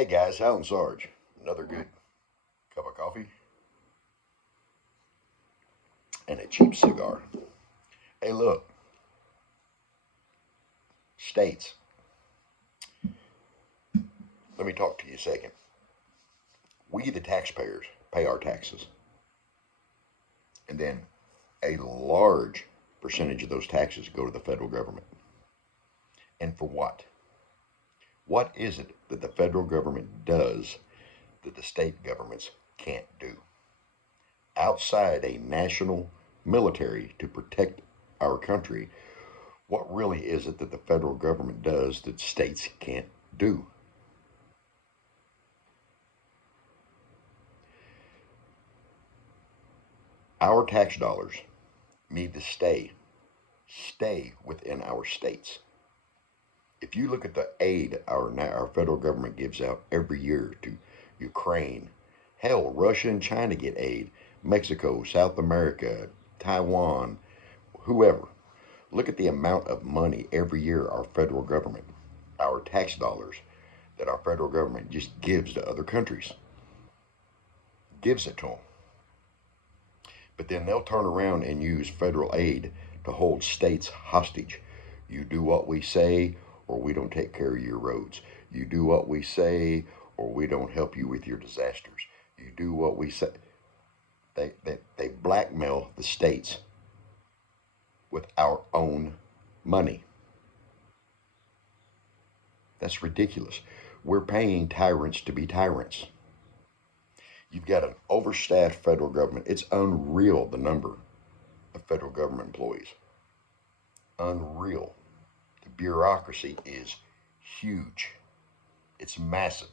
Hey guys, Alan Sarge. Another good cup of coffee and a cheap cigar. Hey, look, states, let me talk to you a second. We, the taxpayers, pay our taxes. And then a large percentage of those taxes go to the federal government. And for what? What is it that the federal government does that the state governments can't do? Outside a national military to protect our country, what really is it that the federal government does that states can't do? Our tax dollars need to stay within our states. If you look at the aid our federal government gives out every year to Ukraine, hell, Russia and China get aid, Mexico, South America, Taiwan, whoever. Look at the amount of money every year our federal government, our tax dollars that our federal government just gives to other countries. Gives it to them. But then they'll turn around and use federal aid to hold states hostage. You do what we say, or we don't take care of your roads. You do what we say, or we don't help you with your disasters. You do what we say. They blackmail the states with our own money. That's ridiculous. We're paying tyrants to be tyrants. You've got an overstaffed federal government. It's unreal, the number of federal government employees. Unreal. The bureaucracy is huge. It's massive.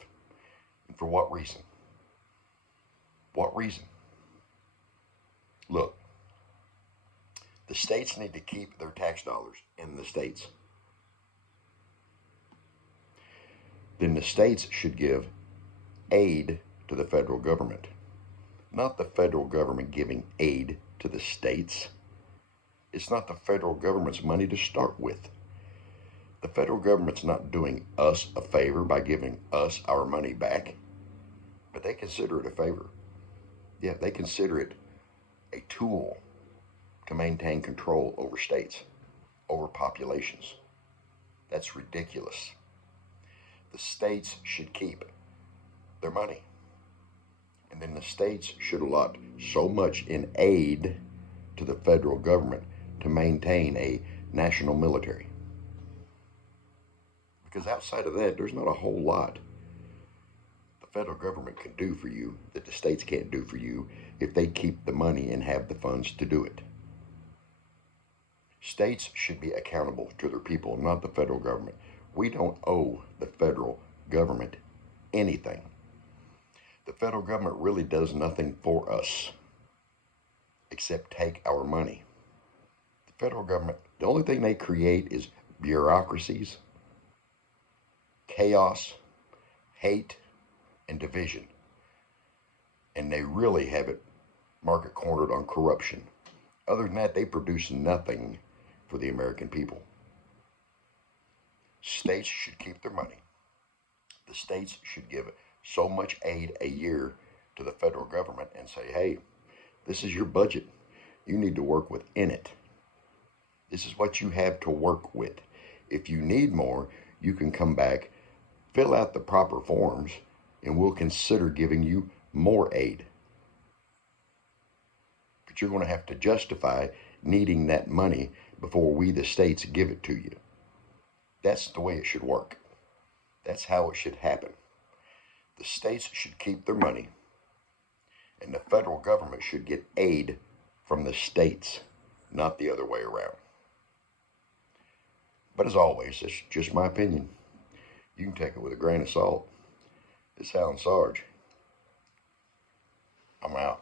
And for what reason? What reason? Look, the states need to keep their tax dollars in the states. Then the states should give aid to the federal government, not the federal government giving aid to the states. It's not the federal government's money to start with. The federal government's not doing us a favor by giving us our money back, but they consider it a favor. Yeah, they consider it a tool to maintain control over states, over populations. That's ridiculous. The states should keep their money. And then the states should allot so much in aid to the federal government to maintain a national military. Because outside of that, there's not a whole lot the federal government can do for you that the states can't do for you if they keep the money and have the funds to do it. States should be accountable to their people, not the federal government. We don't owe the federal government anything. The federal government really does nothing for us except take our money. The federal government, the only thing they create is bureaucracies, chaos, hate, and division. And they really have it market cornered on corruption. Other than that, they produce nothing for the American people. States should keep their money. The states should give so much aid a year to the federal government and say, hey, this is your budget. You need to work within it. This is what you have to work with. If you need more, you can come back, fill out the proper forms, and we'll consider giving you more aid. But you're going to have to justify needing that money before we, the states, give it to you. That's the way it should work. That's how it should happen. The states should keep their money, and the federal government should get aid from the states, not the other way around. But as always, it's just my opinion. You can take it with a grain of salt. It's Alan Sarge. I'm out.